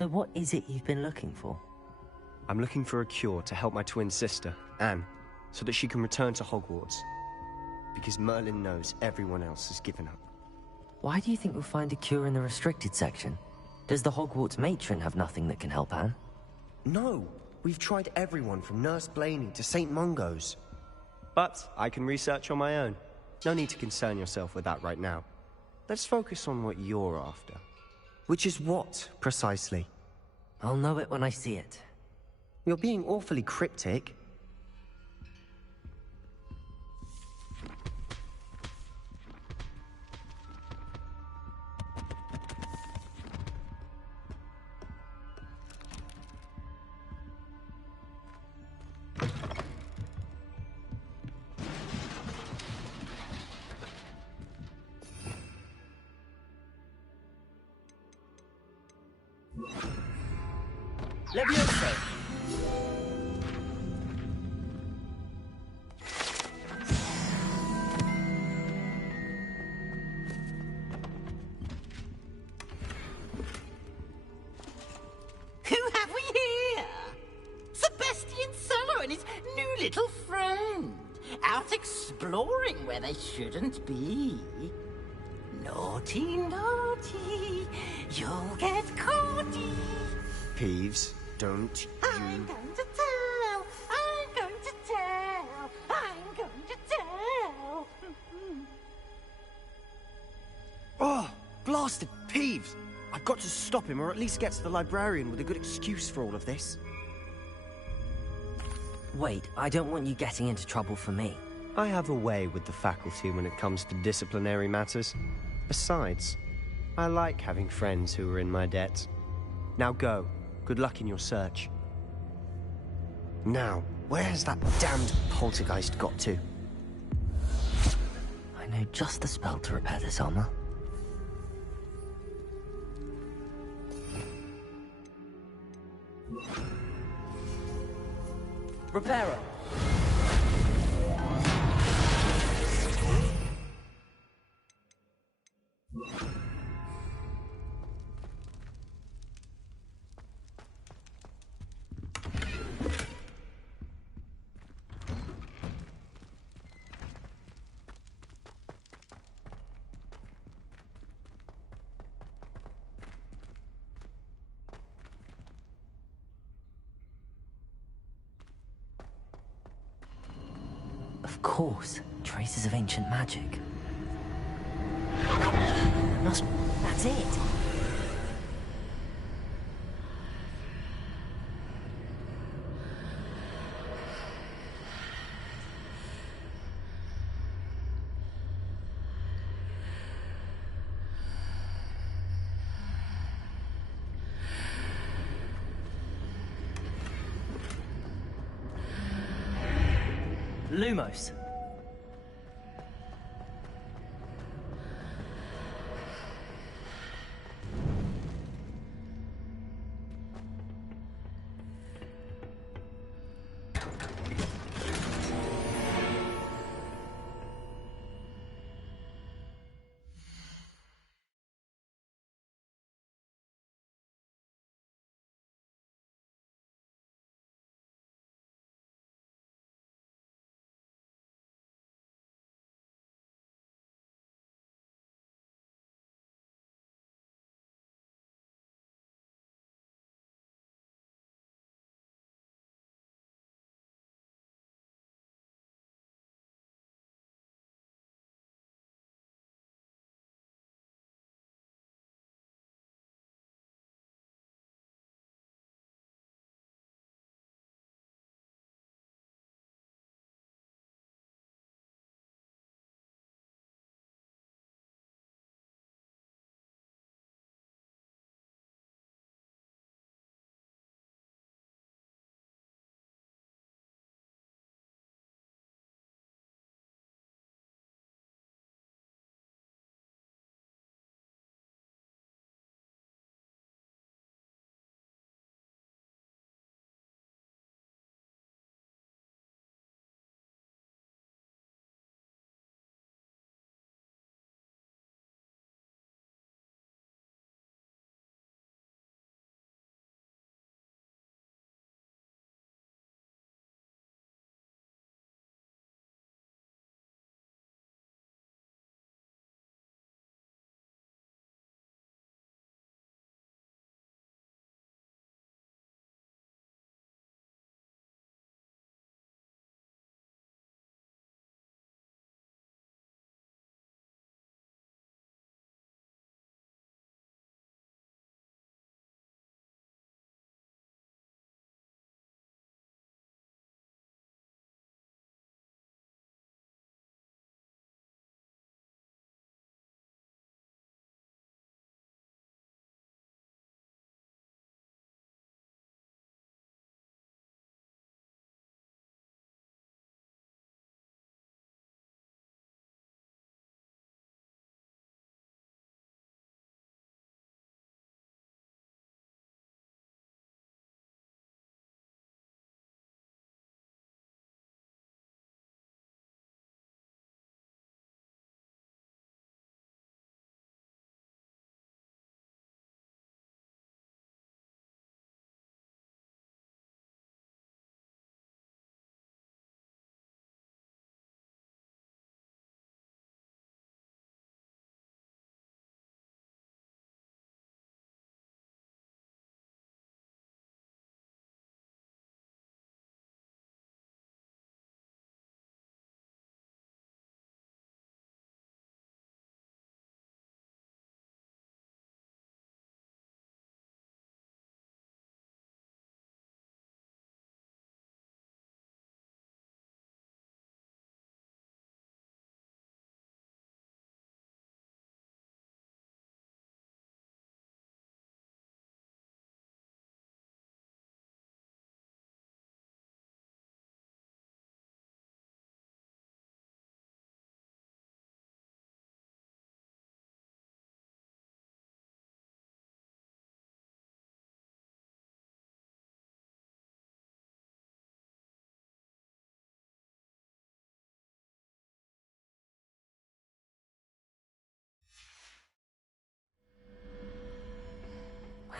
So what is it you've been looking for? I'm looking for a cure to help my twin sister, Anne, so that she can return to Hogwarts. Because Merlin knows everyone else has given up. Why do you think you'll find a cure in the restricted section? Does the Hogwarts matron have nothing that can help Anne? No! We've tried everyone from Nurse Blaney to St. Mungo's. But I can research on my own. No need to concern yourself with that right now. Let's focus on what you're after. Which is what, precisely? I'll know it when I see it. You're being awfully cryptic. Leviosa! Who have we here? Sebastian Sallow and his new little friend. Out exploring where they shouldn't be. Naughty, naughty, you'll get caughty. Peeves, don't I'm going to tell, I'm going to tell, I'm going to tell. Oh, blasted Peeves! I've got to stop him, or at least get to the librarian with a good excuse for all of this. Wait, I don't want you getting into trouble for me. I have a way with the faculty when it comes to disciplinary matters. Besides, I like having friends who are in my debt. Now go. Good luck in your search. Now, where has that damned poltergeist got to? I know just the spell to repair this armor. Reparo! Of course, traces of ancient magic. That's it! Lumos.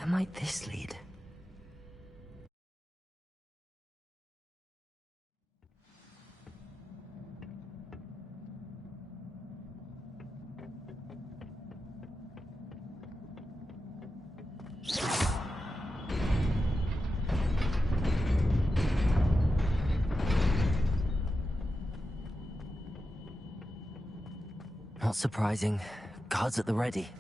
Where might this lead? Not surprising. Guards at the ready.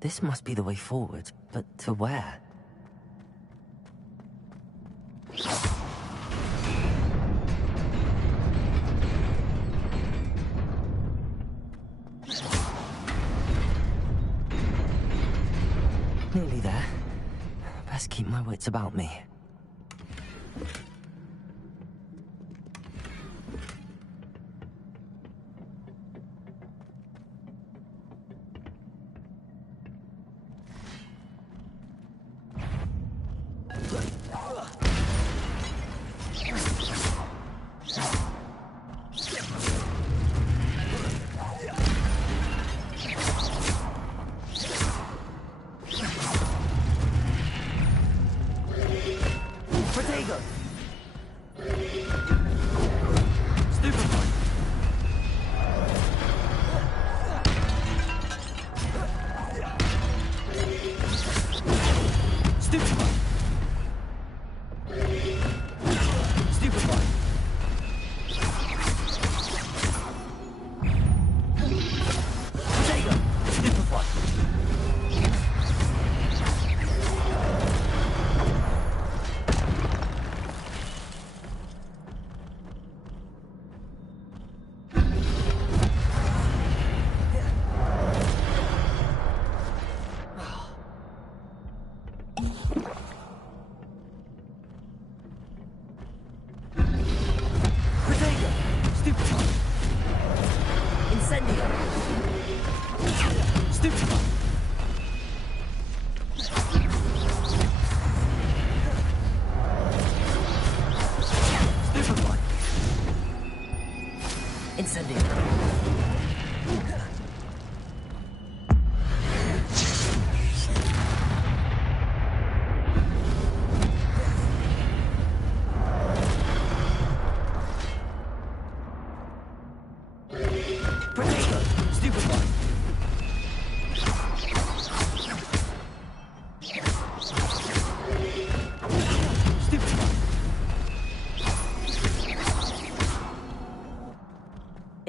This must be the way forward, but to where? Nearly there. Best keep my wits about me.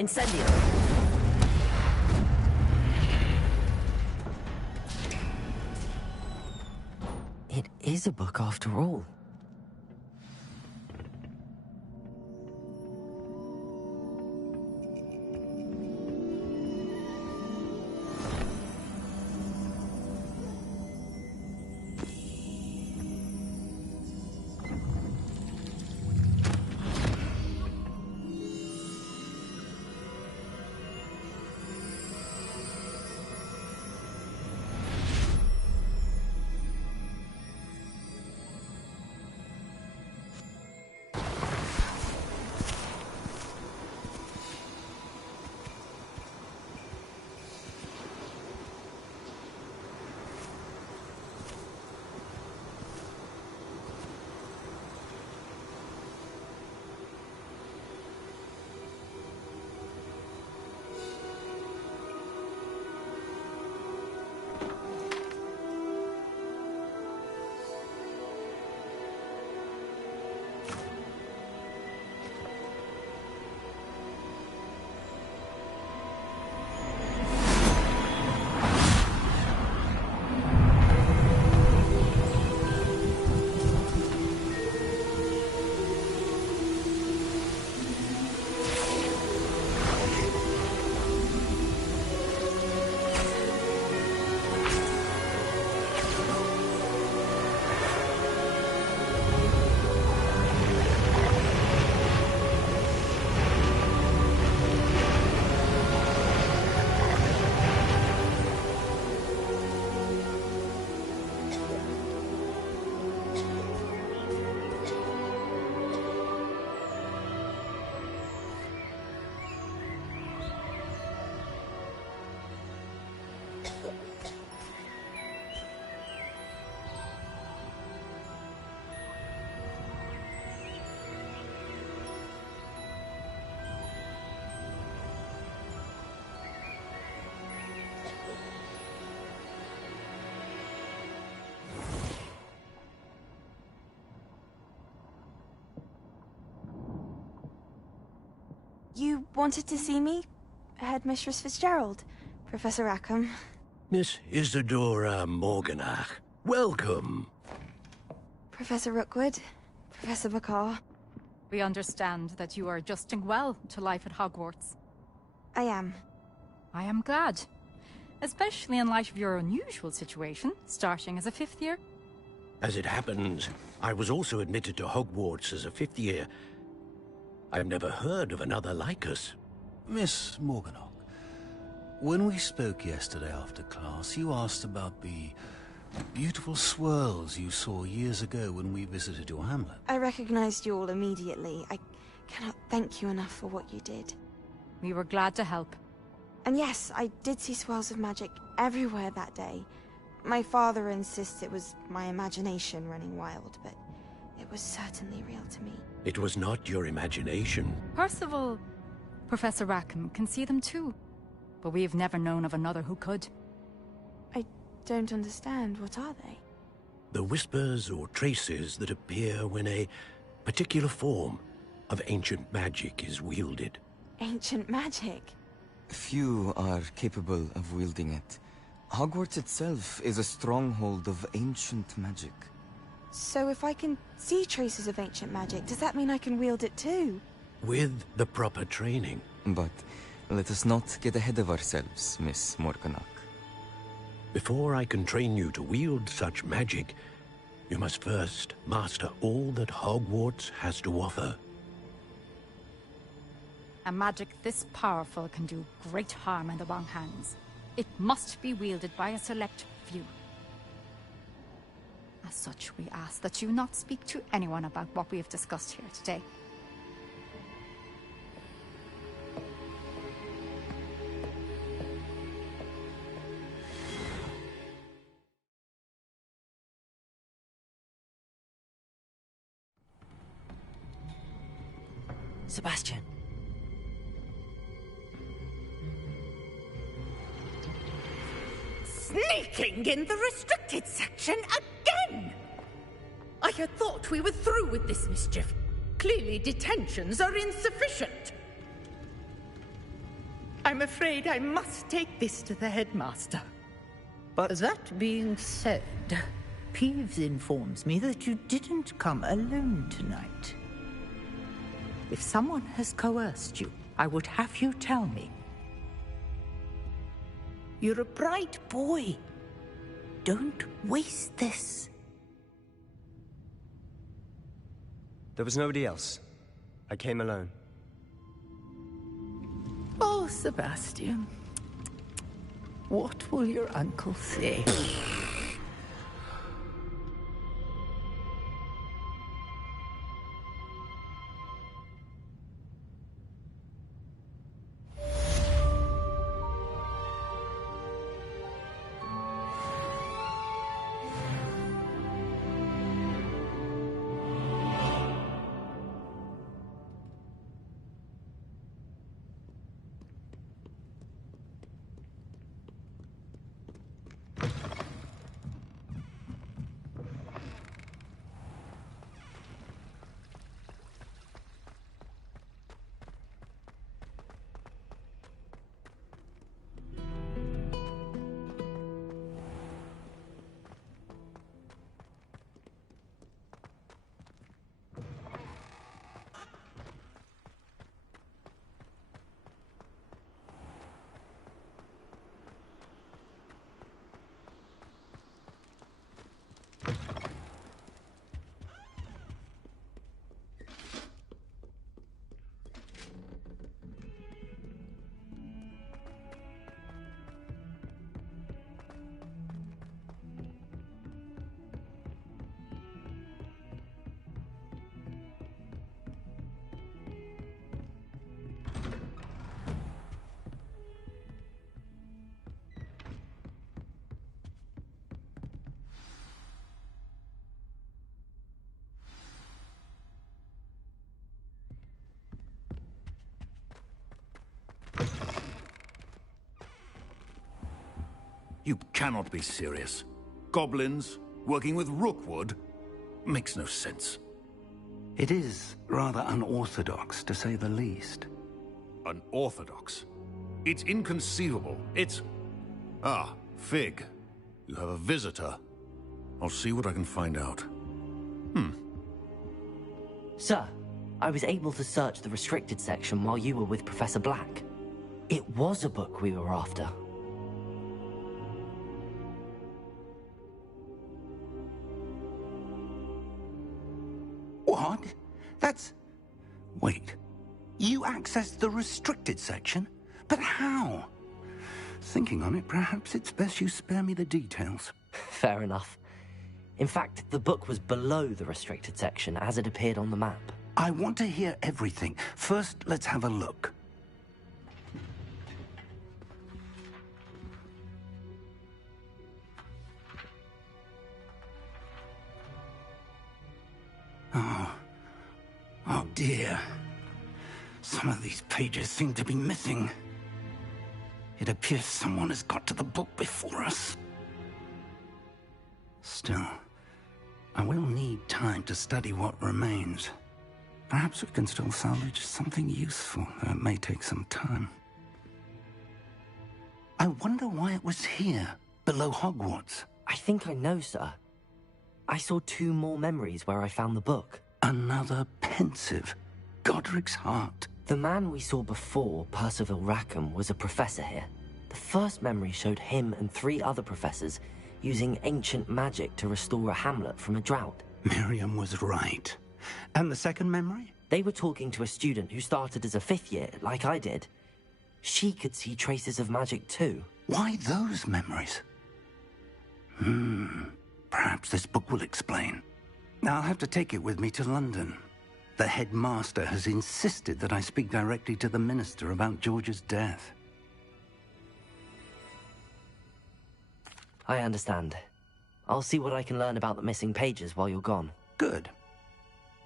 Incendio. It is a book after all. You wanted to see me? Headmistress Fitzgerald, Professor Rackham. Miss Isadora Morganach, welcome. Professor Rookwood, Professor Bakar. We understand that you are adjusting well to life at Hogwarts. I am. I am glad. Especially in light of your unusual situation, starting as a 5th year. As it happens, I was also admitted to Hogwarts as a 5th year. I've never heard of another like us. Miss Morganach, when we spoke yesterday after class, you asked about the beautiful swirls you saw years ago when we visited your hamlet. I recognized you all immediately. I cannot thank you enough for what you did. We were glad to help. And yes, I did see swirls of magic everywhere that day. My father insists it was my imagination running wild, but it was certainly real to me. It was not your imagination. Percival, Professor Rackham can see them too. But we have never known of another who could. I don't understand. What are they? The whispers or traces that appear when a particular form of ancient magic is wielded. Ancient magic? Few are capable of wielding it. Hogwarts itself is a stronghold of ancient magic. So if I can see traces of ancient magic, does that mean I can wield it too? With the proper training. But let us not get ahead of ourselves, Miss Morganach. Before I can train you to wield such magic, you must first master all that Hogwarts has to offer. A magic this powerful can do great harm in the wrong hands. It must be wielded by a select few. As such, we ask that you not speak to anyone about what we have discussed here today. Sebastian. Sneaking in the restricted section again! I had thought we were through with this mischief. Clearly detentions are insufficient. I'm afraid I must take this to the headmaster. But That being said, Peeves informs me that you didn't come alone tonight. If someone has coerced you, I would have you tell me. You're a bright boy. Don't waste this. there was nobody else. I came alone. Oh, Sebastian. What will your uncle say? You cannot be serious. Goblins working with Rookwood? Makes no sense. It is rather unorthodox, to say the least. Unorthodox. It's inconceivable. It's... Ah, Fig. You have a visitor. I'll see what I can find out. Sir, I was able to search the restricted section while you were with Professor Black. It was a book we were after. What? That's... Wait. You accessed the restricted section? But how? Thinking on it, perhaps it's best you spare me the details. Fair enough. In fact, the book was below the restricted section as it appeared on the map. I want to hear everything. First, let's have a look. Oh dear. Some of these pages seem to be missing. It appears someone has got to the book before us. Still, I will need time to study what remains. Perhaps we can still salvage something useful, though it may take some time. I wonder why it was here, below Hogwarts. I think I know, sir. I saw 2 more memories where I found the book. Another pensive. Godric's heart. The man we saw before, Percival Rackham, was a professor here. The first memory showed him and 3 other professors using ancient magic to restore a hamlet from a drought. Miriam was right. And the second memory? They were talking to a student who started as a 5th year, like I did. She could see traces of magic too. Why those memories? Perhaps this book will explain. I'll have to take it with me to London. The headmaster has insisted that I speak directly to the minister about George's death. I understand. I'll see what I can learn about the missing pages while you're gone. Good.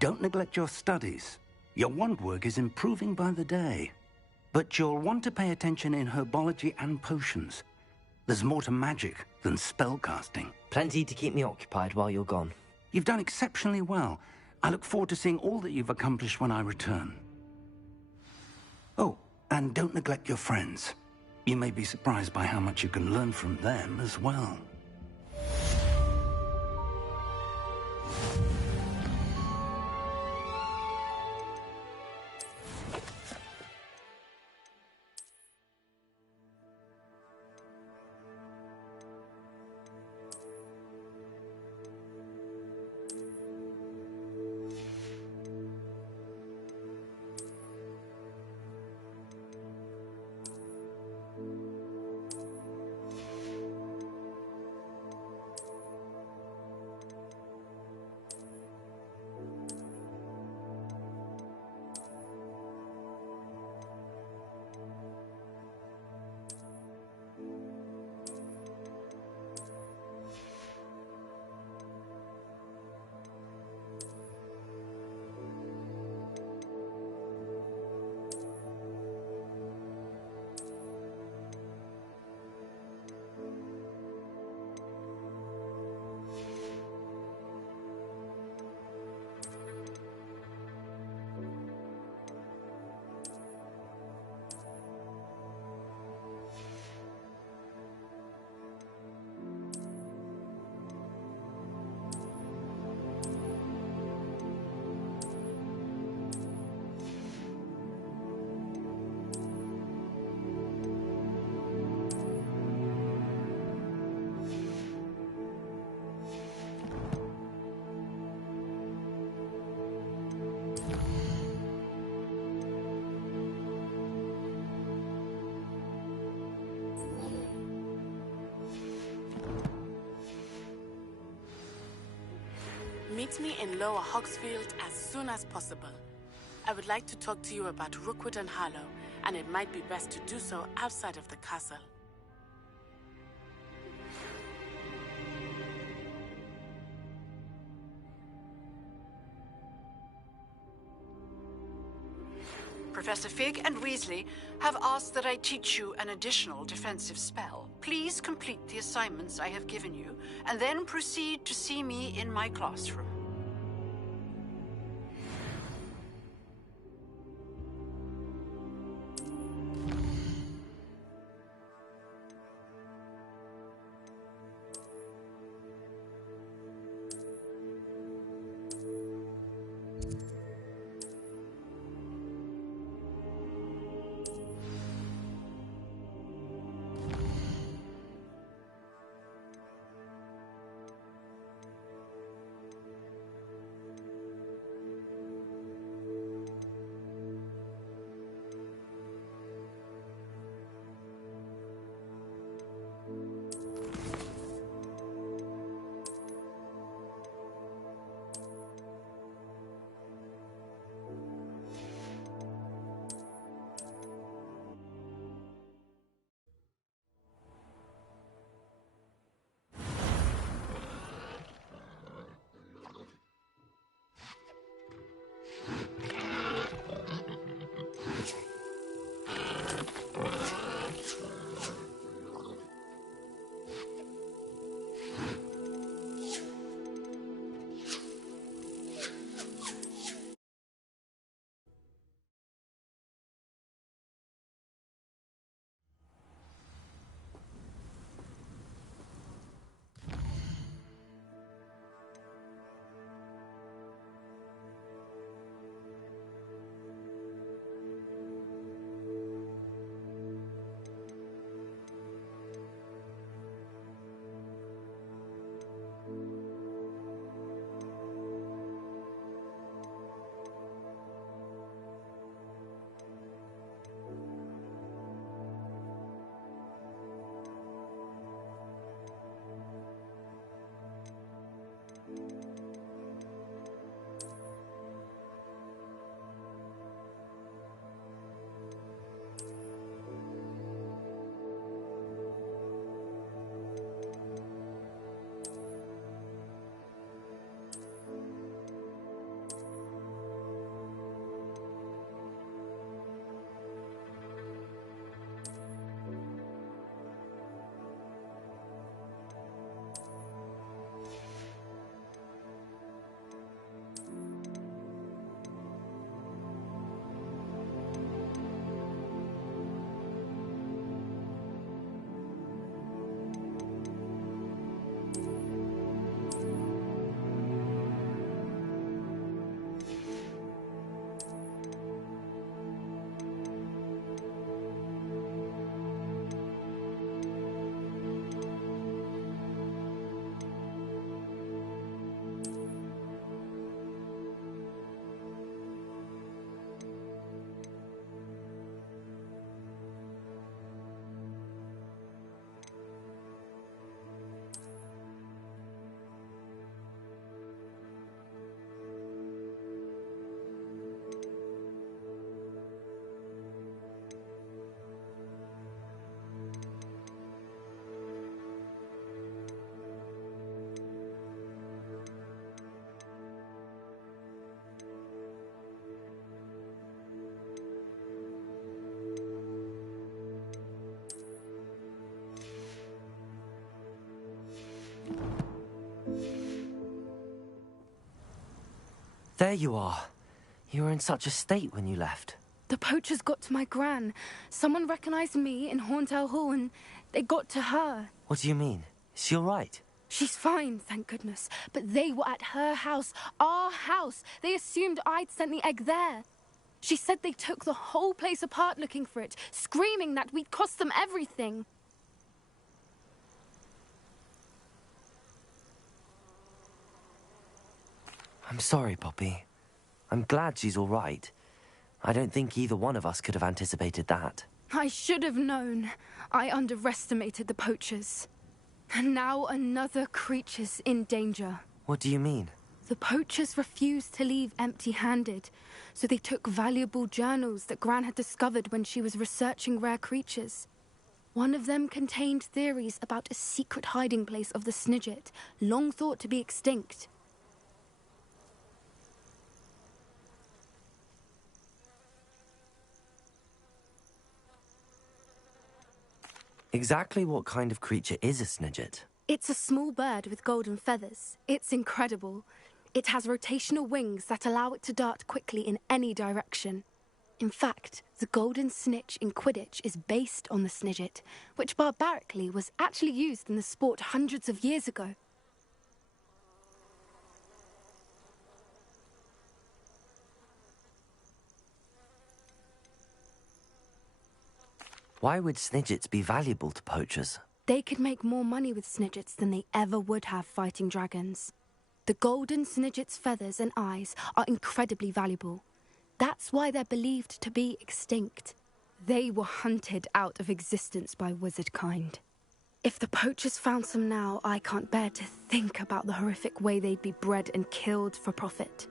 Don't neglect your studies. Your wand work is improving by the day. But you'll want to pay attention in herbology and potions. There's more to magic than spellcasting. Plenty to keep me occupied while you're gone. You've done exceptionally well. I look forward to seeing all that you've accomplished when I return. Oh, and don't neglect your friends. You may be surprised by how much you can learn from them as well. Meet me in Lower Hogsfield as soon as possible. I would like to talk to you about Rookwood and Harlow, and it might be best to do so outside of the castle. Professor Fig and Weasley have asked that I teach you an additional defensive spell. Please complete the assignments I have given you, and then proceed to see me in my classroom. There you are. You were in such a state when you left. The poachers got to my gran. Someone recognized me in Horntail Hall and they got to her. What do you mean? Is she all right? She's fine, thank goodness. But they were at her house, our house. They assumed I'd sent the egg there. She said they took the whole place apart looking for it, screaming that we'd cost them everything. I'm sorry, Poppy. I'm glad she's all right. I don't think either one of us could have anticipated that. I should have known. I underestimated the poachers. And now another creature's in danger. What do you mean? The poachers refused to leave empty-handed, so they took valuable journals that Gran had discovered when she was researching rare creatures. One of them contained theories about a secret hiding place of the Snidget, long thought to be extinct. Exactly what kind of creature is a Snidget? It's a small bird with golden feathers. It's incredible. It has rotational wings that allow it to dart quickly in any direction. In fact, the golden snitch in Quidditch is based on the Snidget, which barbarically was actually used in the sport hundreds of years ago. Why would Snidgets be valuable to poachers? They could make more money with Snidgets than they ever would have fighting dragons. The golden Snidget's feathers and eyes are incredibly valuable. That's why they're believed to be extinct. They were hunted out of existence by wizard kind. If the poachers found some now, I can't bear to think about the horrific way they'd be bred and killed for profit.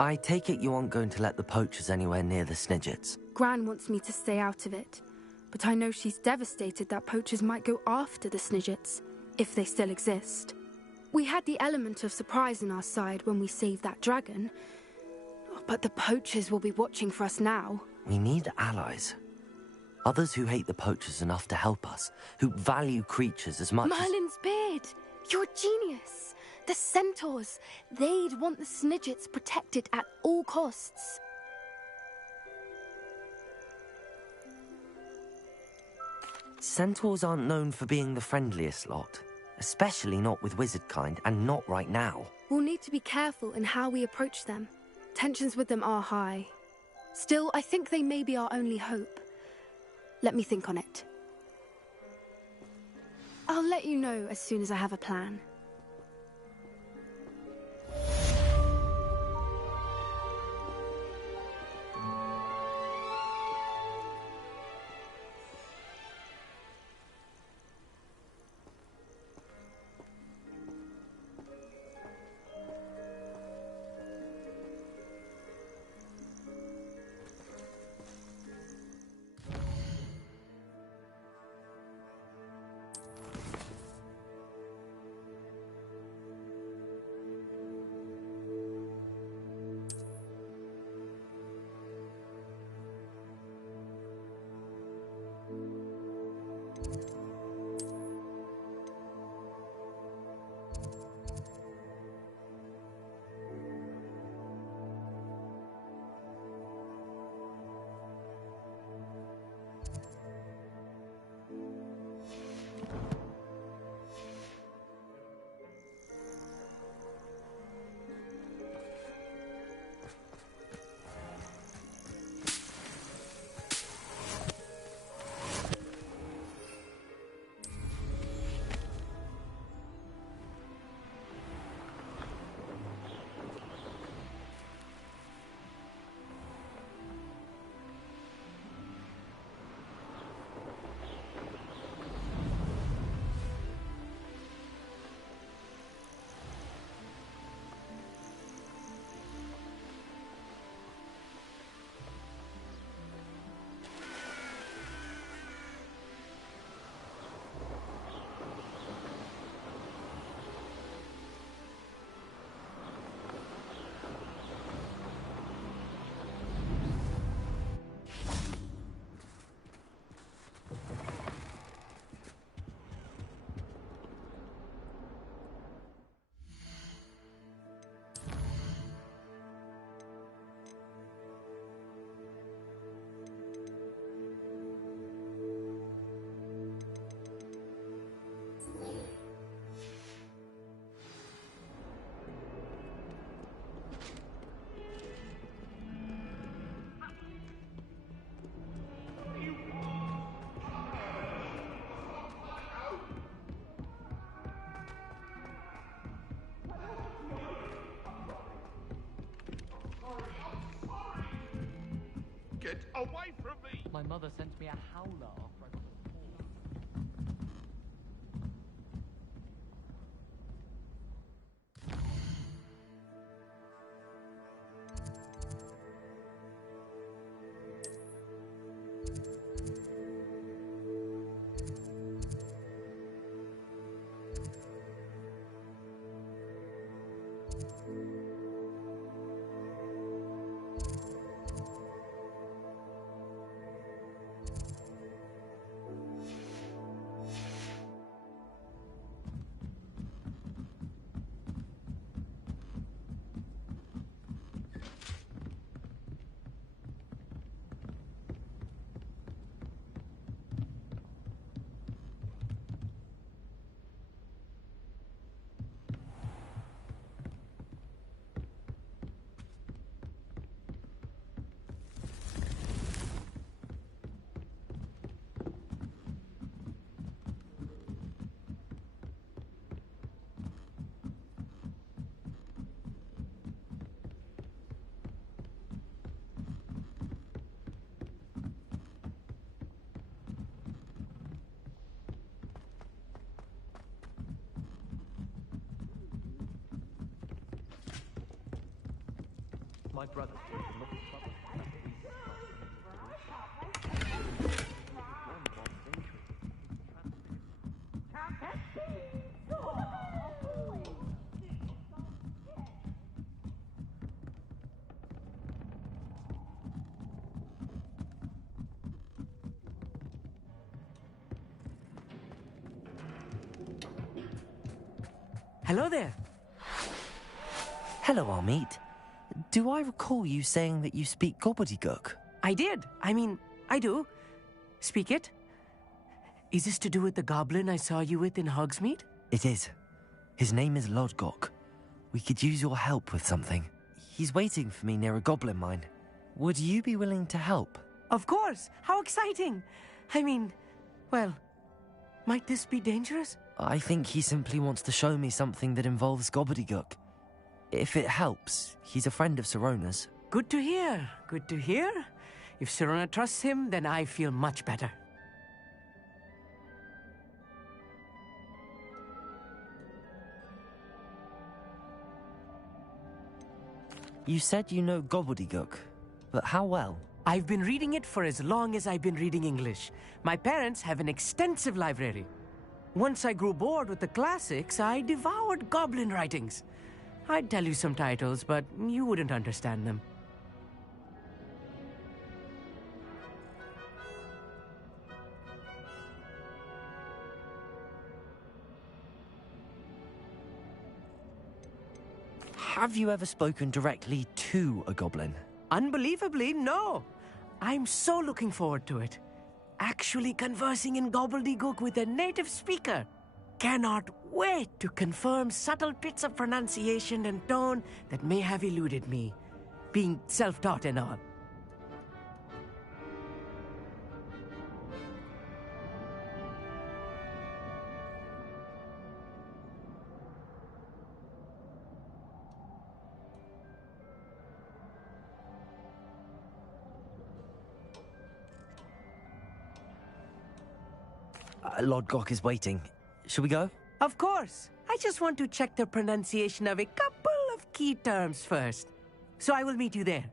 I take it you aren't going to let the poachers anywhere near the Snidgets. Gran wants me to stay out of it, but I know she's devastated that poachers might go after the Snidgets, if they still exist. We had the element of surprise on our side when we saved that dragon, but the poachers will be watching for us now. We need allies. Others who hate the poachers enough to help us, who value creatures as much Merlin's beard! You're a genius! The centaurs! They'd want the Snidgets protected at all costs. Centaurs aren't known for being the friendliest lot, especially not with wizard kind, and not right now. We'll need to be careful in how we approach them. Tensions with them are high. Still, I think they may be our only hope. Let me think on it. I'll let you know as soon as I have a plan. My mother sent me a howler after I got a call. My brother told me not to trouble Hello there. Hello, Armeet. Do I recall you saying that you speak gobbledygook? I did. I mean, I do. Speak it. Is this to do with the goblin I saw you with in Hogsmeade? It is. His name is Lodgok. We could use your help with something. He's waiting for me near a goblin mine. Would you be willing to help? Of course. How exciting. I mean, well, might this be dangerous? I think he simply wants to show me something that involves gobbledygook. If it helps, he's a friend of Sirona's. Good to hear. Good to hear. If Sirona trusts him, then I feel much better. You said you know gobbledygook, but how well? I've been reading it for as long as I've been reading English. My parents have an extensive library. Once I grew bored with the classics, I devoured goblin writings. I'd tell you some titles, but you wouldn't understand them. Have you ever spoken directly to a goblin? Unbelievably, no. I'm so looking forward to it. Actually conversing in gobbledygook with a native speaker. Cannot wait to confirm subtle bits of pronunciation and tone that may have eluded me, being self-taught and all. Lodgok is waiting. Shall we go? Of course. I just want to check the pronunciation of a couple of key terms first. So I will meet you there.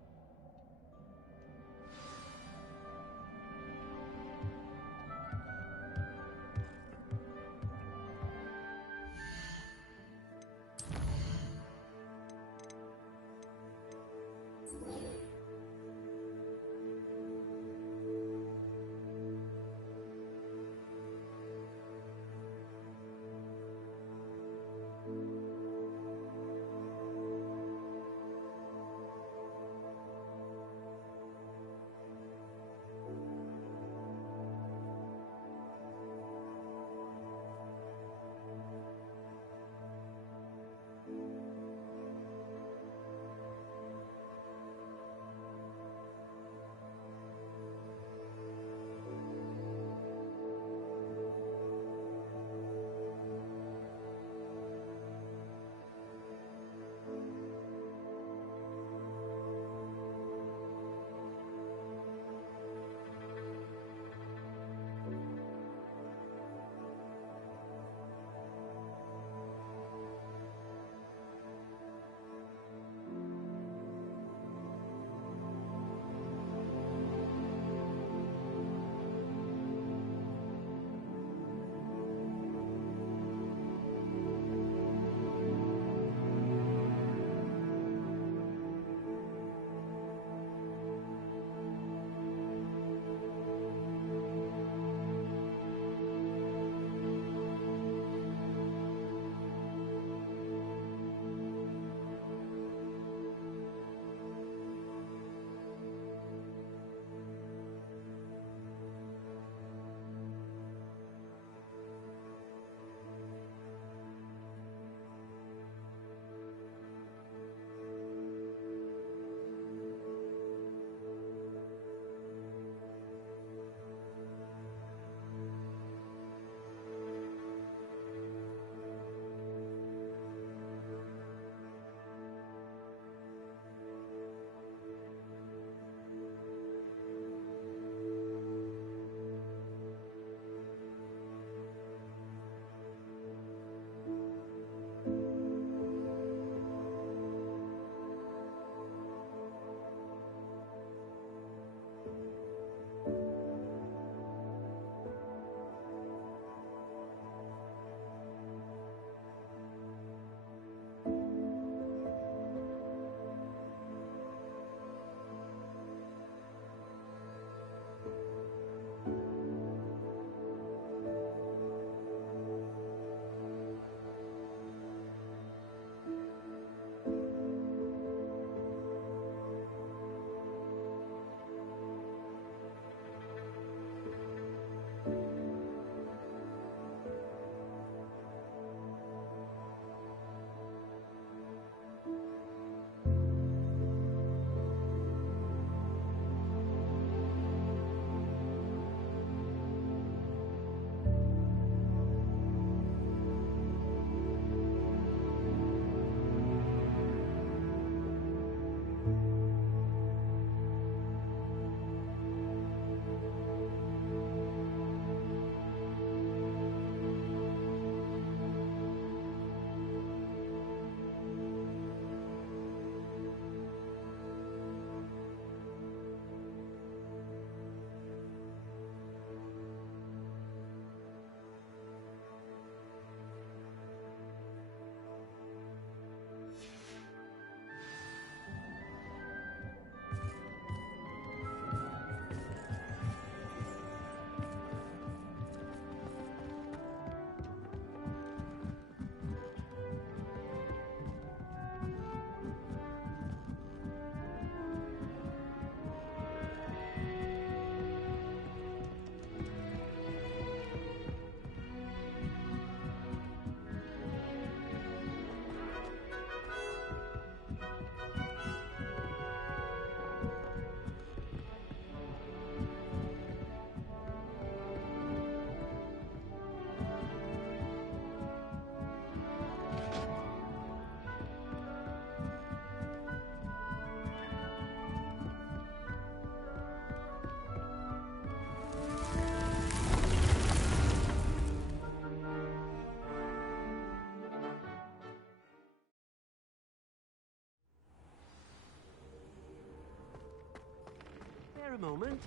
a moment.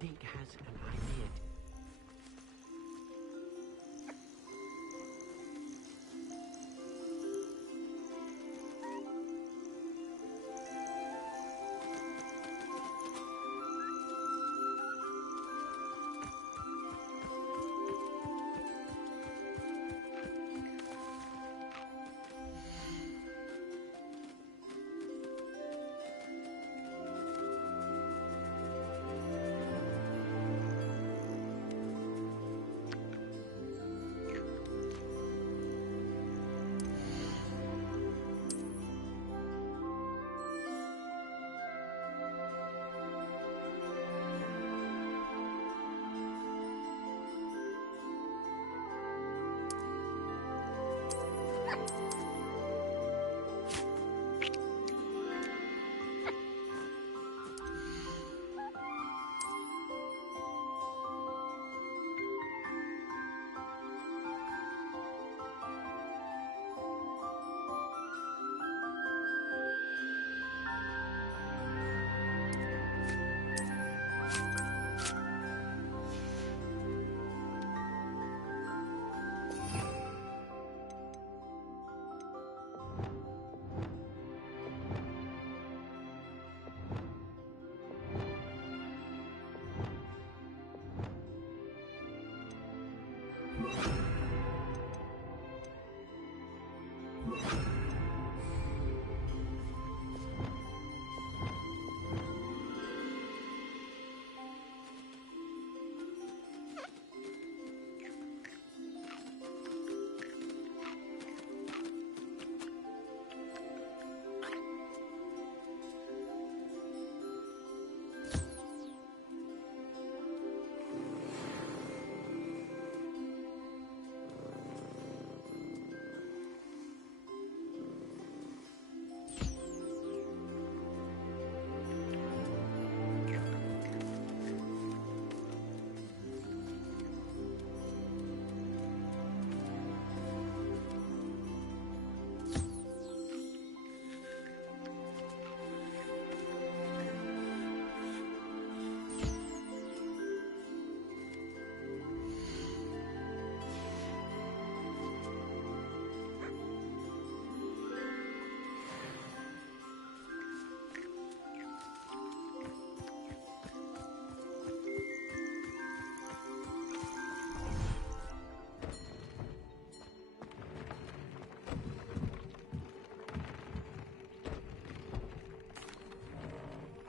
Deke has an idea.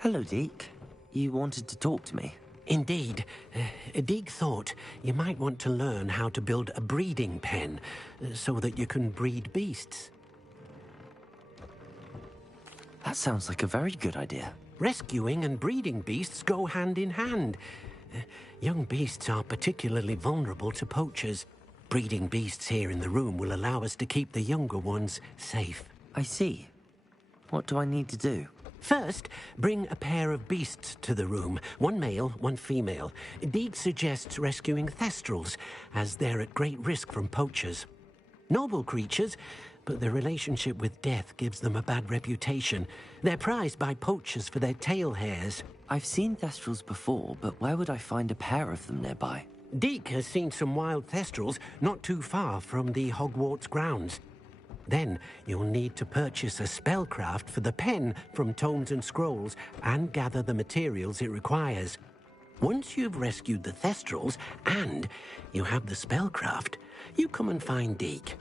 Hello, Deke. You wanted to talk to me? Indeed. Deke thought you might want to learn how to build a breeding pen so that you can breed beasts. That sounds like a very good idea. Rescuing and breeding beasts go hand in hand. Young beasts are particularly vulnerable to poachers. Breeding beasts here in the room will allow us to keep the younger ones safe. I see. What do I need to do? First, bring a pair of beasts to the room. One male, one female. Deke suggests rescuing thestrals, as they're at great risk from poachers. Noble creatures, but their relationship with death gives them a bad reputation. They're prized by poachers for their tail hairs. I've seen thestrals before, but where would I find a pair of them nearby? Deke has seen some wild thestrals not too far from the Hogwarts grounds. Then you'll need to purchase a spellcraft for the pen from Tomes and Scrolls and gather the materials it requires. Once you've rescued the thestrals and you have the spellcraft, you come and find Deke.